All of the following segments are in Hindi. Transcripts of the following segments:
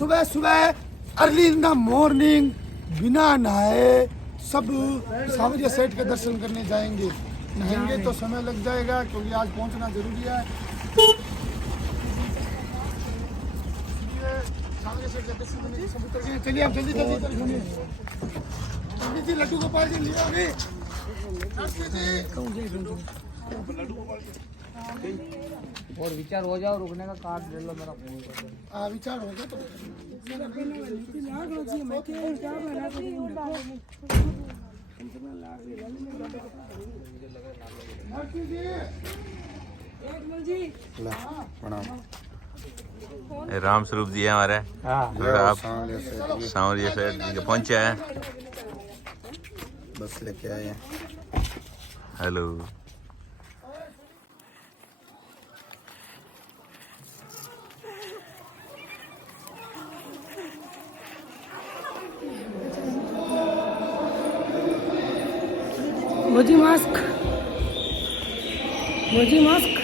सुबह सुबह अर्ली इन द मॉर्निंग बिना नहाए सब सांवरिया सेठ के दर्शन करने जाएंगे। नहाएंगे तो समय लग जाएगा क्योंकि आज पहुंचना जरूरी है। चलिए आप जल्दी जल्दी घूमिए। पंडित जी लड्डू गोपाल जी लिया अभी। और विचार हो जाओ रुकने का कार्ड ले लो मेरा। विचार हो गया तो राम स्वरूप जी है हमारे। आप सांवरिया सेठ जी के पहुंचे हैं। बस लेके आए हैं। Hello Modi mask, Modi mask.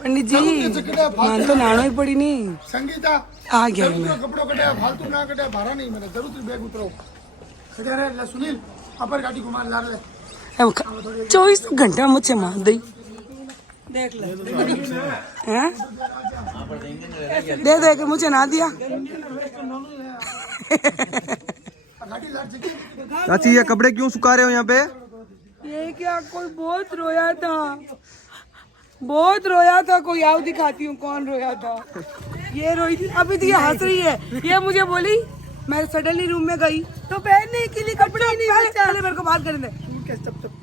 Pandit ji मान तो नानो ही पड़ी नहीं। संगीता आ गया कपड़ों कटे फालतू ना कटे भाड़ा नहीं मैंने जरूर बैग उतरो। सुनील अपर गाड़ी घुमा ला रहे 24 घंटा मुझे मार दी। देख ले दे दे के मुझे ना दिया। चाची ये कपड़े क्यों सुखा रहे हो यहाँ पे? ये क्या कोई बहुत रोया था, बहुत रोया था। कोई आओ दिखाती हूँ कौन रोया था। ये रोई थी अभी तो ये हंस रही है। ये मुझे बोली मैं सडनली रूम में गई तो पहनने के लिए कपड़े नहीं बचा। पहले मेरे को बात करने दे।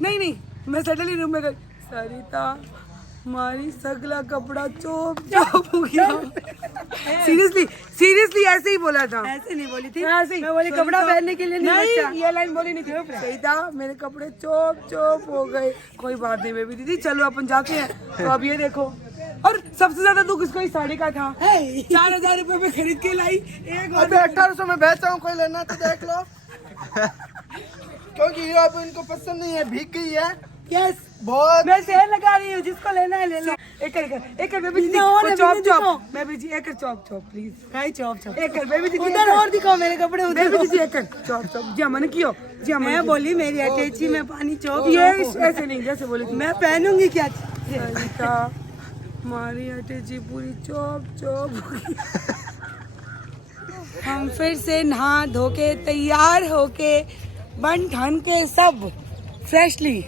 नहीं नहीं मैं सडनली रूम में गई। सरिता हमारी सगला कपड़ा चोप चोप हो गया। सीरियसली सीरियसली ऐसे ही बोला था। ऐसे नहीं बोली थी। ऐसे ही मैं बोली कपड़ा पहनने के लिए नहीं बचा। ये लाइन बोली नहीं थी। सही था मेरे कपड़े चोप चोप हो गए। कोई बात नहीं बेबी दीदी चलो अपन जाते हैं। तो अब ये देखो और सबसे ज्यादा दुख इसको इस साड़ी का था। 4000 रुपए में खरीद के लाई। एक 1800 में बेचा हूँ, कोई लेना तो देख लो। क्योंकि ये अब इनको पसंद नहीं है, भीग गई है। यस बहुत मैं सेल लगा रही हूँ, जिसको लेना है ले लो। एक बेबी जी चॉप चॉप बेबी जी एक चॉप चॉप प्लीज। काई चॉप चॉप एक बेबी जी उधर और दिखाओ मेरे कपड़े उधर। बेबी जी एक चॉप चॉप जी मन कियो जी मैं बोली मेरी अटैची में पानी चॉप। ये ऐसे नहीं जैसे बोली मैं पहनूंगी क्या। सरिता हमारी अटैची पूरी चॉप चॉप। हम फिर से नहा धो के तैयार होके बन ठन के सब फ्रेशली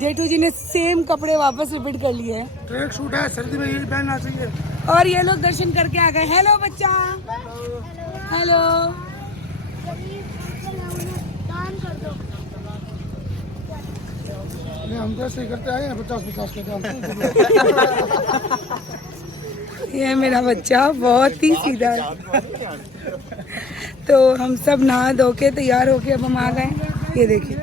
जेठू जी ने सेम कपड़े वापस रिपीट कर लिए हैं। ट्रैक सूट है सर्दी में यही पहनना चाहिए। और ये लोग दर्शन करके आ गए। हेलो बच्चा हेलो। हम तो ऐसे ही करते आए हैं 50-50 के दाम। ये मेरा बच्चा बहुत ही सीधा है। तो हम सब नहा धो के तैयार होके अब हम आ गए। ये देखिए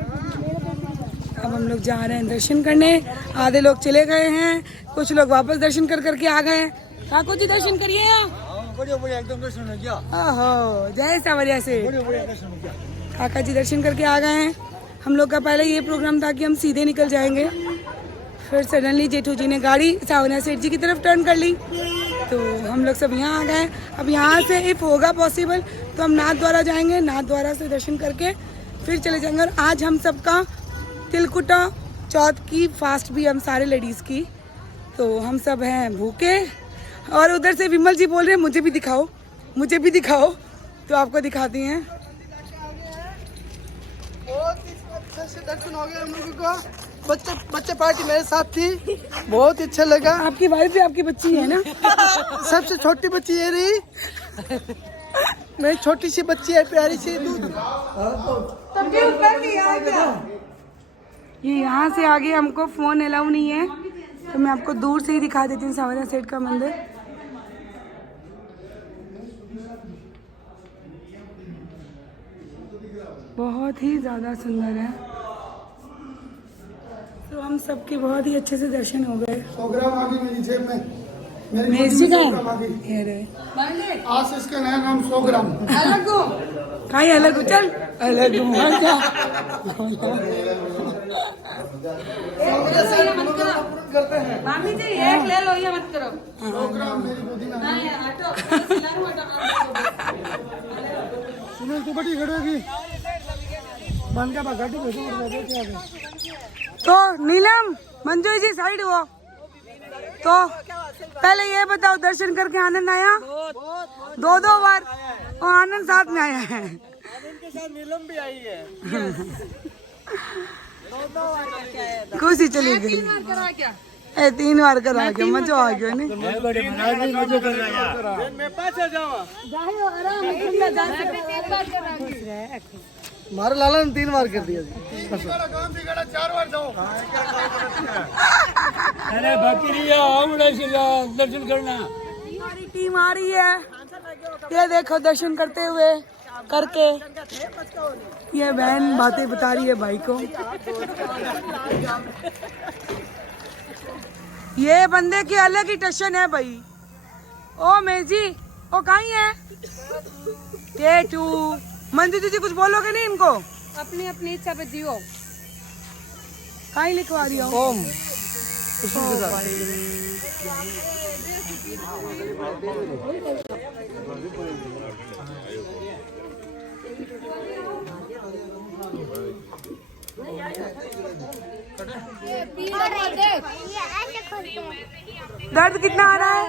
अब हम लोग जा रहे हैं दर्शन करने। आधे लोग चले गए हैं, कुछ लोग वापस दर्शन कर करके आ गए हैं। ठाकुर जी दर्शन करिए। एकदम दर्शन हो गया। ओहो जय सांवरिया से काका जी दर्शन करके आ गए हैं। हम लोग का पहले ये प्रोग्राम था कि हम सीधे निकल जाएंगे, फिर सडनली जेठू जी ने गाड़ी सांवरिया सेठ जी की तरफ टर्न कर ली तो हम लोग सब यहाँ आ गए। अब यहाँ से इफ होगा पॉसिबल तो हम नाथ द्वारा जाएंगे। नाथ द्वारा से दर्शन करके फिर चले जाएंगे। और आज हम सबका तिलकुटा चौथ की फास्ट भी हम सारे लेडीज़ की, तो हम सब हैं भूखे। और उधर से विमल जी बोल रहे हैं मुझे भी दिखाओ, मुझे भी दिखाओ। तो आपको दिखाती हैं। बहुत अच्छे से दर्शन हो गया हम लोगों को। बच्चे पार्टी मेरे साथ थी, बहुत अच्छा लगा। आपकी वाइफ भी आपकी बच्ची है ना? सबसे छोटी बच्ची ये रही, मेरी छोटी सी बच्ची है, प्यारी सी दूध। ये यहाँ से आगे हमको फोन अलाउ नहीं है, तो मैं आपको दूर से ही दिखा देती हूँ सांवरिया सेठ का मंदिर। बहुत ही ज़्यादा सुंदर है। तो हम सबके बहुत ही अच्छे से दर्शन हो गए। 100 ग्राम आ गई मेरी जेब में। मेरी मेज जेब का में 100 ग्राम आ गई। ये रहे। आज इसका नया नाम 100 ग्राम। अलग हो कहीं अलग हो, चल अलग हो मर जा। करते हैं। मामी जी एक ले लो, ये मत करो। 100 ग्राम मेरी गोदी में आ गई। सुनील तू बड़ी खड़ेगी बन के गाड़ी भेजो। तो नीलम मंजू जी साइड हो। तो पहले ये बताओ, दर्शन करके आनंद आया? 2 बार और आनंद साथ में आया है। नीलम भी आई है। खुशी चली गई। करा क्या? 3 बार करा के मजा आ गया नहीं। मैं पाछा जाऊँ। हमारे लाला ने 3 बार कर दिया जी। काम बिगड़ा 4 बार जाओ। अरे बाकी दर्शन करना। हमारी टीम आ रही है, ये देखो दर्शन करते हुए करके। ये बहन बातें बता रही है भाई को। ये बंदे की अलग ही टशन है भाई। ओ मेजी ओ कहीं है टेटू? मंजू दीदी कुछ बोलोगे नहीं इनको? अपनी अपनी इच्छा पे जियो। कहीं लिखवा रही हो? ओम दर्द कितना आ रहा है?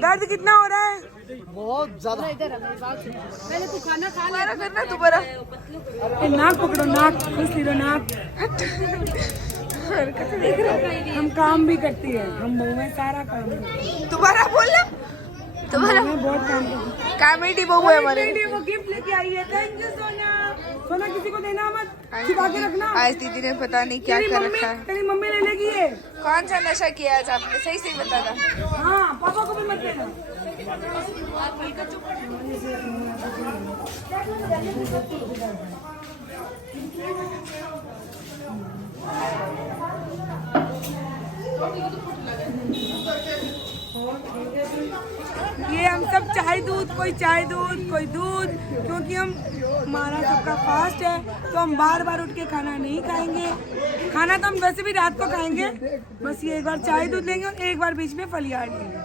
दर्द कितना हो रहा है? बहुत ज्यादा। पहले तू खाना खा ले। करना दोबारा। नाक पकड़ो, नाक खुश लो, नाक। हम काम भी करती है, हम बहू में सारा काम करती है। दोबारा बोलो। तुम्हारा बहुत काम कॉमेडी बहू है हमारे। वो गिफ्ट लेके आई है। थैंक यू सोना। सोना किसी को देना मत, छिपा के रखना। आज दीदी ने पता नहीं क्या कर रखा है। तेरी मम्मी ले लेगी ये। कौन सा नशा किया आज आपने? सही सही बताना। हाँ पापा को भी मत देना। ये हम सब चाय दूध, कोई चाय दूध कोई दूध, क्योंकि हम हमारा सबका फास्ट है तो हम बार बार उठ के खाना नहीं खाएंगे। खाना तो हम वैसे भी रात को खाएंगे, बस ये एक बार चाय दूध लेंगे और एक बार बीच में फलियार लेंगे।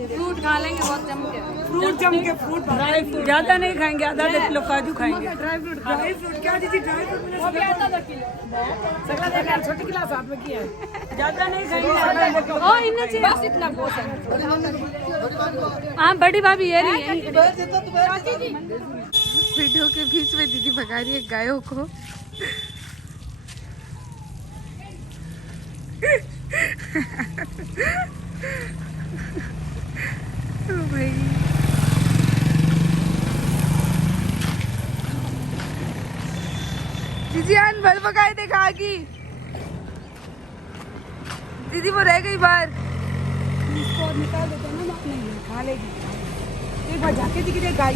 फ्रूट खा लेंगे बहुत जम के। फ्रूट जम के, फ्रूट ड्राई फ्रूट ज्यादा नहीं खाएंगे, आधा किलो काजू खाएंगे। ड्राई फ्रूट क्या दीदी? ड्राई फ्रूट छोटी गिलास आप में किया है, ज्यादा नहीं खाएंगे। ओ इन्हें चाहिए बस इतना बहुत है। हाँ बड़ी भाभी ये रही है। वीडियो के बीच में दीदी भगा रही है गायों को। ओ भाई दीदी आन भर पकाए थे खा की। दीदी वो रह गई बाहर। इसको निकाल देते हैं ना, नहीं खा लेगी। एक बार जाके दिखी दे गाय।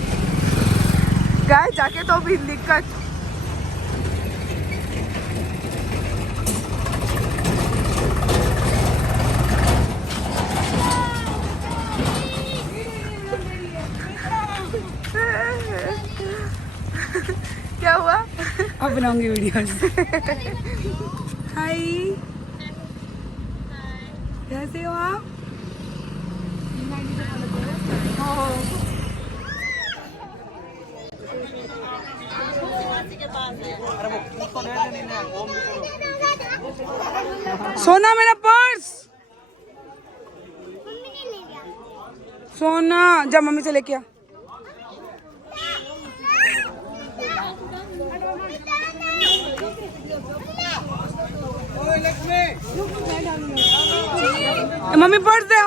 गाय जाके तो भी दिक्कत। क्या हुआ? अब बनाऊंगी वीडियोस। हाय कैसे हो आप? सोना मेरा पर्स। सोना जा मम्मी से लेके आ। मम्मी पर्स दे।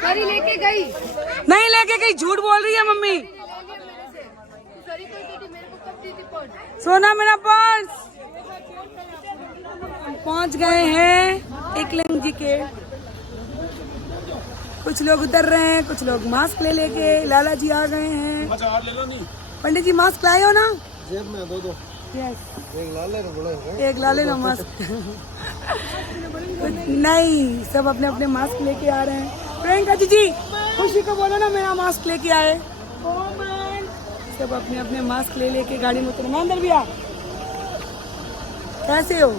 सरी लेके गई। नहीं लेके गई, झूठ बोल रही है मम्मी। सोना मेरा पर्स। पहुंच गए हैं एकलिंग जी के कुछ लोग उतर रहे हैं, कुछ लोग मास्क ले लेके। लाला जी आ गए हैं। पंडित जी मास्क लाए हो ना? जेब में दो यस, एक लाल है बोले एक ला लेना मास्क। नहीं, सब अपने अपने मास्क लेके आ रहे हैं। प्रियंका जी खुशी को बोलो ना मेरा मास्क लेके आए। सब अपने अपने मास्क ले लेके गाड़ी में उतरना। अंदर भी आ। कैसे हो?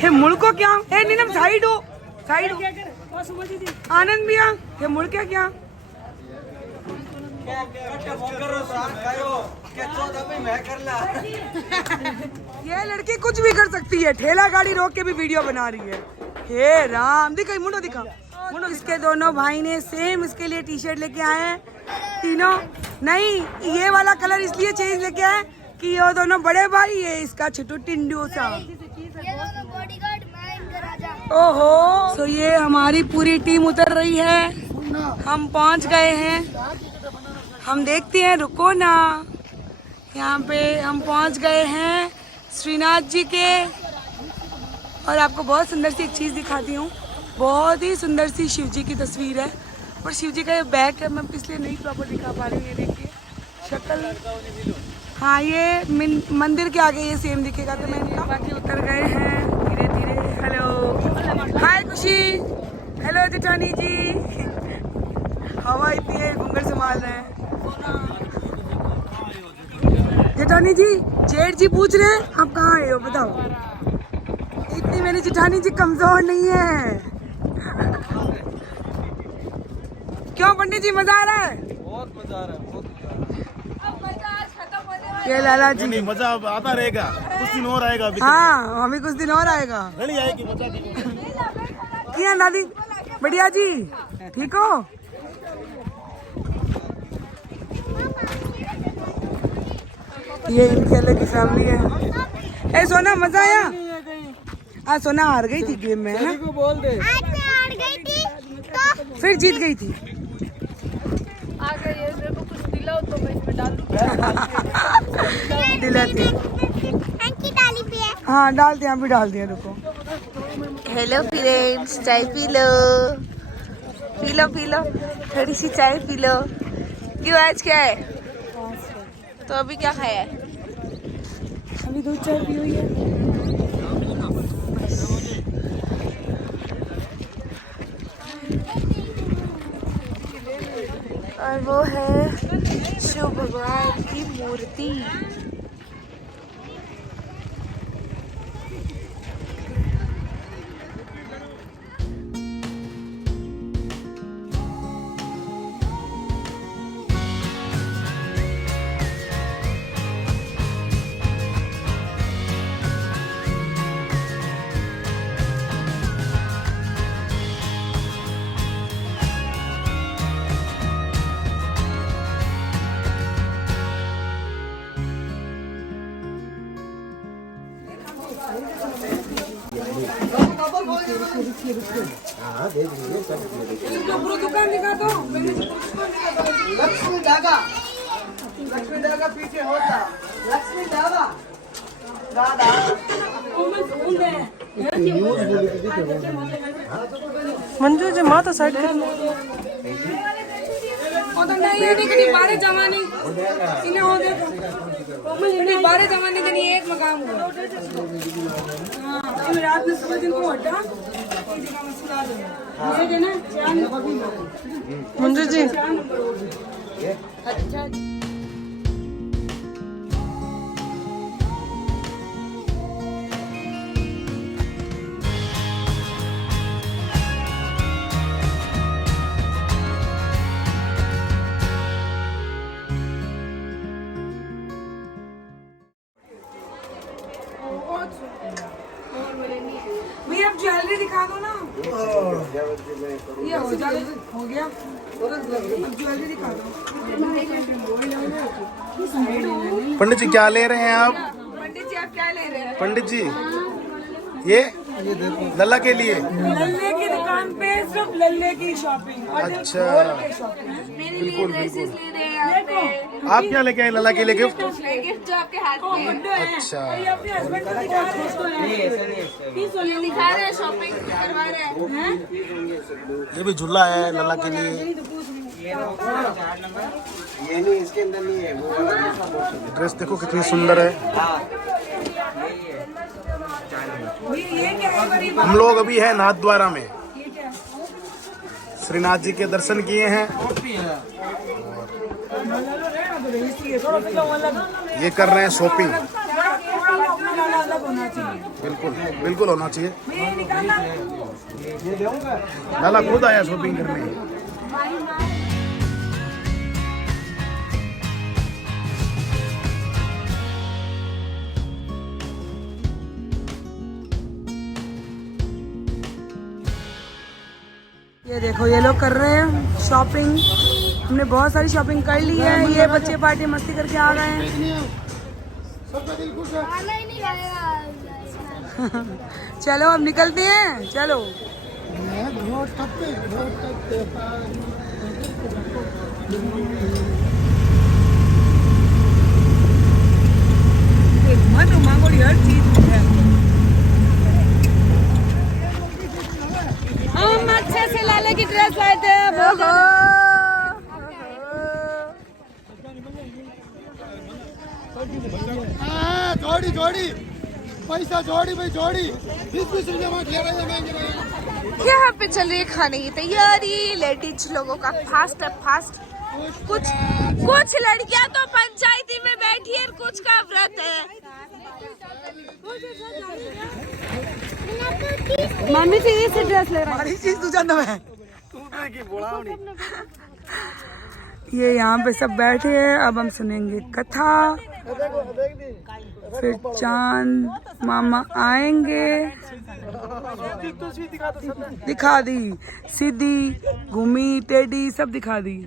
हे मुड़को क्या? हे नीलम साइड हो, साइड हो। आनंद भी आ। हे मुड़ क्या? ये लड़की कुछ भी कर सकती है, ठेला गाड़ी रोक के भी वीडियो बना रही है। हे राम, दिखा मुंडो दिखा। मुंडो इसके दोनों भाई ने सेम इसके लिए टी शर्ट लेके आए हैं तीनों। नहीं, ये वाला कलर इसलिए चेंज लेके आए कि ये दोनों बड़े भाई है, इसका छोटू टिंडू सा। ओहो, तो ये हमारी पूरी टीम उतर रही है। हम पहुंच गए हैं। हम देखते हैं, रुको ना। यहाँ पे हम पहुंच गए हैं श्रीनाथ जी के। और आपको बहुत सुंदर सी एक चीज़ दिखाती हूँ। बहुत ही सुंदर सी शिव जी की तस्वीर है। और शिव जी का ये बैग है, मैं इसलिए नहीं प्रॉपर दिखा पा रही हूँ। ये देखिए शक्ल। हाँ, ये मंदिर के आगे ये सेम दिखेगा। तो मैं इनका बाकी उतर गए हैं धीरे धीरे। हेलो, हाय खुशी। हेलो जेठानी जी। हवा इतनी है, घूंघट संभाल रहे हैं। जेठानी जी, जेठ जी पूछ रहे हैं आप कहाँ आए हो, बताओ। इतनी मेरी जेठानी जी कमजोर नहीं है। क्यों पंडित जी, मजा आ रहा है? बहुत मजा आ रहा है, बहुत मजा आ रहा है। ये लाला जी, नहीं मजा आता रहेगा, कुछ दिन और आएगा। हाँ, हमें कुछ दिन और आएगा। आएगी मजा। क्या दादी, बढ़िया जी, ठीक हो? ये इनकी अलग की फैमिली है। ए सोना, मजा आया? आज सोना हार गई थी गेम में, है ना? बोल दे। आज मैं हार गई थी तो फिर जीत गई थी। आ गई है। मेरे को कुछ दिलाओ तो मैं इसमें डाल दूँ। दिलाती है। अंकी डाली पे है। हाँ, डाल दिया, अभी डाल दिया। रुको। हेलो फ्रेंड्स, चाय P low, P low, P low, थोड़ी सी चाय पी लो। क्यों, आज क्या है? तो अभी क्या खाया है? अभी दूध चाय पी हुई है। और वो है शिव भगवान की मूर्ति। पूरा दुकान दिखा दो। लक्ष्मी ढाबा, लक्ष्मी ढाबा पीछे होता। लक्ष्मी ढाबा दादा। मंजू जी माँ तो साइड कर। ये नहीं बारह जमाने इन्हें हो गया तो बारह जमाने के लिए एक मकाम हुआ। हाँ, रात में सुबह दिन को हटा ये देना मंजू जी। अच्छा, भैया आप ज्वेलरी दिखा दो ना। ये हो गया। अब ज्वेलरी दिखा दो। पंडित जी क्या ले रहे हैं आप? पंडित जी आप क्या ले रहे हैं? पंडित जी ये लल्ला के लिए। लल्ले की दुकान पे सिर्फ लल्ले की शॉपिंग। अच्छा, मेरे लिए ड्रेसेस ले रहे हैं यहाँ पे आप क्या लेके आए लला के लिए गिफ्ट? गिफ्ट जो आपके हाथ में अच्छा, ये अपने हस्बैंड को दिखा रहे हैं। ये दिखा रहे हैं, शॉपिंग करवा रहे हैं। ये भी झूला है लला के लिए। ये नहीं, इसके अंदर नहीं है वो। ड्रेस देखो कितनी सुंदर है। ये क्या है गरीब? हम लोग अभी है नाथ द्वारा में, श्रीनाथ जी के दर्शन किए हैं। ये कर रहे हैं शॉपिंग। अलग होना चाहिए। बिल्कुल बिल्कुल होना चाहिए। ये निकालना। लाला खुद आया शॉपिंग करने। ये देखो ये लोग कर रहे हैं शॉपिंग। हमने बहुत सारी शॉपिंग कर ली है। ये बच्चे पार्टी मस्ती करके आ गए हैं। चलो अब निकलते हैं, चलो। मत मांगोड़ी हर चीज है। हम अच्छे से लाले की ड्रेस लाए थे। जोड़ी जोड़ी पैसा जोड़ी भाई जोड़ी 20-20 रुपये में ले रहे हैं। यहाँ पे चल रही है खाने की तैयारी लेडीज लोगों का। फास्ट है फास्ट। कुछ लड़कियां तो पंचायती में बैठी है, कुछ का व्रत है। मम्मी से ये ड्रेस ले रहा है। चीज तू जानता है। ये यहाँ पे सब बैठे हैं। अब हम सुनेंगे कथा, फिर चांद मामा आएंगे। दिखा दी, सीधी घूमी टेढ़ी सब दिखा दी।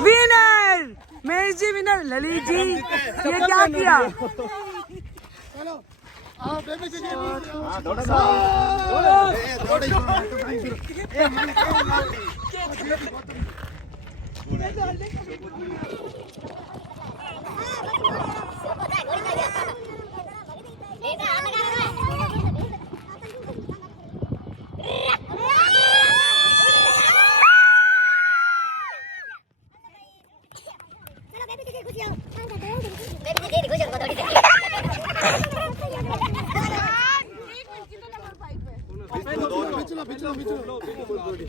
Winner Mahesh ji, winner Lalit ji. ये क्या किया?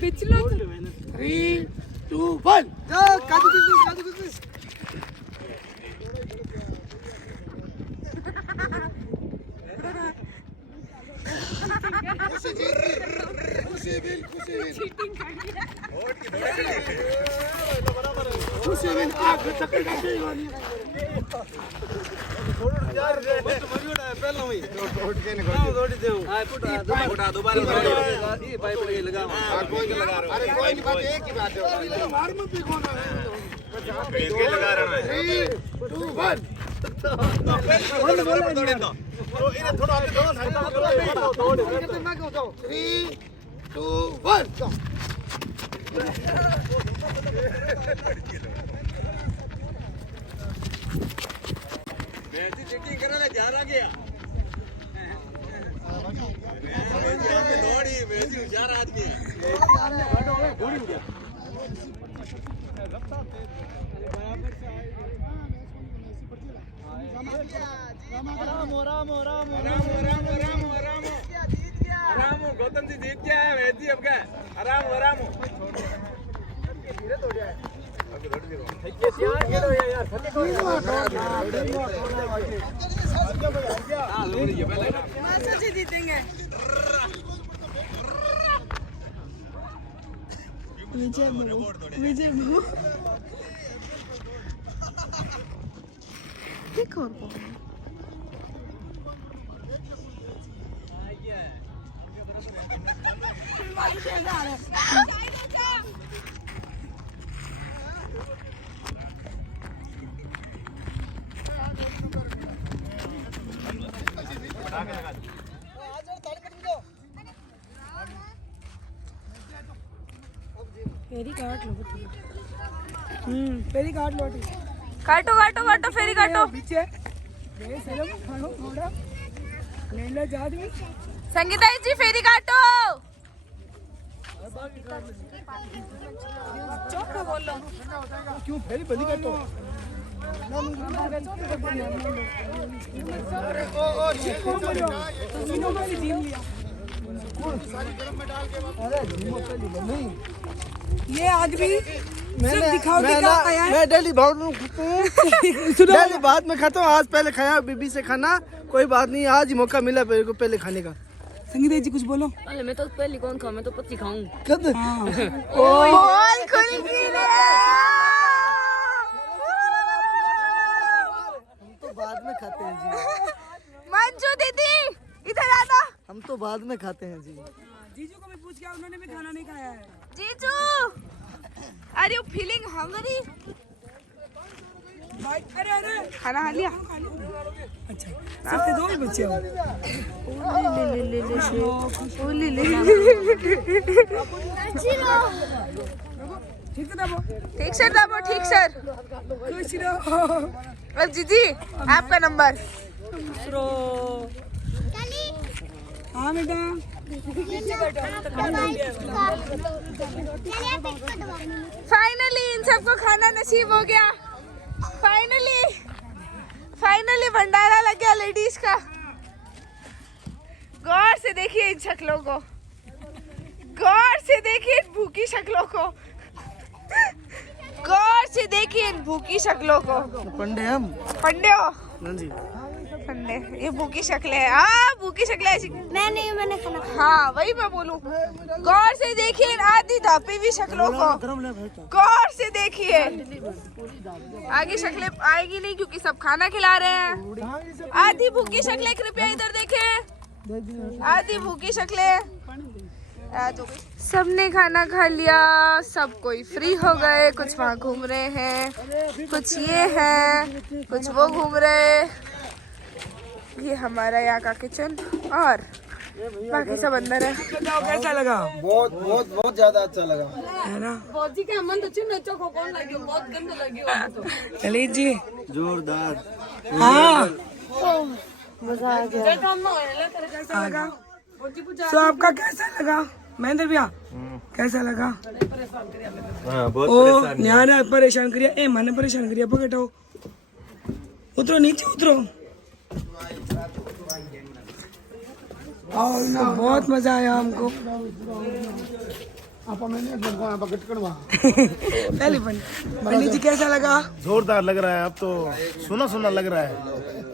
पिछलो 3, 2, 1 काजू किशमिश। गौतम जी जीत गया है। वैद जी अब क्या आराम आराम जीतेंगे। विजय बहू देखो और कौन है? फेरी काट लो फेरी काट लो काटो काटो काटो फेरी काटो। पीछे बेशरम खानो थोड़ा ले लो जाद में संगीता जी फेरी काटो। क्यों फेरी बंदी काटो? ये आदमी सिर्फ दिखाओ के क्या खाया है? मैं डेली बहुत डेली बाद में खाता हूँ। आज पहले खाया बीबी से खाना, कोई बात नहीं, आज ही मौका मिला मेरे को पहले खाने का। संगीता जी कुछ बोलो। अरे मैं तो पहले कौन खाऊं, मैं तो पत्ती खाऊं। कद बोल खुल के रे। हम तो बाद में खाते हैं जी। मंजू दीदी इधर आना। हम तो बाद में खाते हैं जी। जीजू को भी पूछ के उन्होंने भी खाना नहीं खाया है। जीजू आर यू फीलिंग हंगरी? अरे अरे खाना खा लिया? अच्छा सबके दो ही बच्चे हो। ठीक है दबो ठीक सर दबो ठीक सर। खुश रहो। अब जीजी आपका नंबर। हाँ बेटा फाइनली इन सबको खाना नसीब हो गया। फाइनली भंडारा लग गया लेडीज का। गौर से देखिए इन शक्लों को, गौर से देखिए इन भूखी शक्लों को, गौर से देखिए इन भूखी शक्लों को। पंडे हम पंडे हो? हाँ जी। पंडे ये भूखी शक्लें हैं। हाँ भूखी शक्लें ऐसी। मैंने खाना। हाँ वही मैं बोलूँ। गौर से देखिए इन आधी धापी हुई शक्लों को, गौर से देखिए। आगे शक्लें आएगी नहीं क्योंकि सब खाना खिला रहे हैं। आधी भूखी शक्लें कृपया इधर देखें, आधी भूखी शक्लें। सबने खाना खा लिया, सब कोई फ्री हो गए। कुछ वहाँ घूम रहे हैं, कुछ ये है, कुछ वो घूम रहे। ये हमारा यहाँ का किचन और बाकी सब अंदर है। बताओ कैसा लगा? बहुत बहुत बहुत ज्यादा अच्छा लगा है ना? फौजी के मन तो चिन्ह चोको कौन लगे, बहुत गंदा लगे हो तो। ललित जी जोरदार। हाँ मजा आ गया। कैसा लगा? तो आपका कैसा लगा महेंद्र भैया? कैसा लगा? ओ न्यारा परेशान करिया। ए मैंने परेशान करिया पकड़ो। उतरो नीचे उतरो। तो बहुत मजा आया हमको। पहली पंडित जी कैसा लगा? जोरदार लग रहा है। अब तो सुना सुना लग रहा है।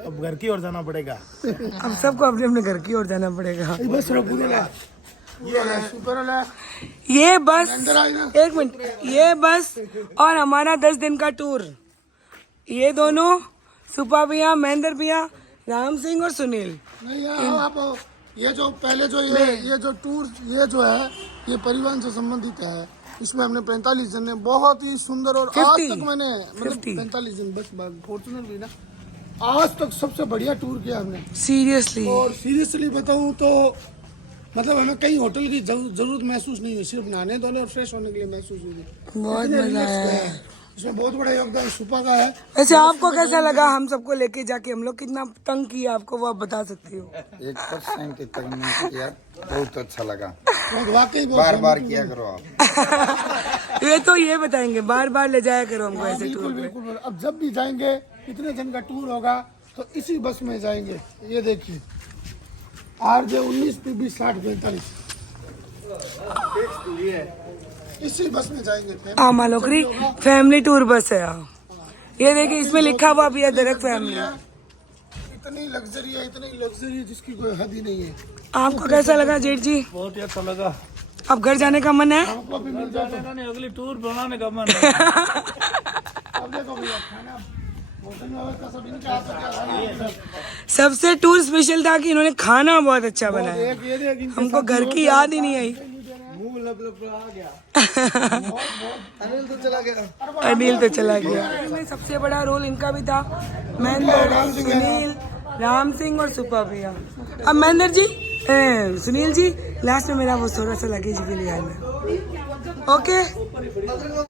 अब घर की ओर जाना पड़ेगा। अब सबको अपने अपने घर की ओर जाना पड़ेगा। ये बस एक मिनट, ये बस और हमारा 10 दिन का टूर। ये दोनों सुपा भैया, महेंद्र भैया, राम सिंह और सुनील। नहीं आप ये जो पहले जो ये जो टूर ये जो है ये परिवहन से संबंधित है। इसमें हमने 45 जन ने बहुत ही सुंदर और आज तक मैंने मतलब 45 जन बस फॉर्चुनर भी ना आज तक सबसे बढ़िया टूर किया हमने सीरियसली। और सीरियसली बताऊं तो मतलब हमें कहीं होटल की जरूरत महसूस नहीं हुई, सिर्फ नहाने धोने और फ्रेश होने के लिए महसूस हुई। बहुत मजा आया। इसमें बहुत बड़ा योगदान सुपा का है। वैसे आपको कैसा लगा हम सबको लेके जाके? हम लोग कितना तंग किया आपको वो आप बता सकती हो? 1% की तंग नहीं किया, बहुत अच्छा लगा। वाकई बार बार किया करो आप। ये तो ये बताएंगे बार बार ले जाया करो हमको ऐसे टूर पे। बिल्कुल। अब जब भी जाएंगे इतने जन का टूर होगा तो इसी बस में जाएंगे। ये देखिए RJ 19 PB 60 45 इसी बस में जाएंगे। मालोकरी फैमिली टूर बस है। ये देखिए इसमें लिखा हुआ भी है डायरेक्ट फैमिली। इतनी लग्जरी है जिसकी कोई हद ही नहीं है। आपको कैसा लगा जेठ जी? बहुत ही अच्छा लगा। अब घर जाने का मन है? हमको भी मिल जाए तो। अगली टूर बनाने का मन अब देखो भैया खाना भोजन व्यवस्था सब इनके हाथ में। सबसे टूर स्पेशल था कि इन्होंने खाना बहुत अच्छा बनाया। एक ये देख इनके हमको घर की याद ही नहीं आई। मुंह लब आ गया। अनिल तो चला गया। अनिल तो चला गया। सबसे बड़ा रोल इनका भी था, महेंद्र, सुनील, राम सिंह और सुपा भैया। अब महेंद्र जी, सुनील जी, लास्ट में मेरा वो थोड़ा सा लगेज के लिए आना। ओके।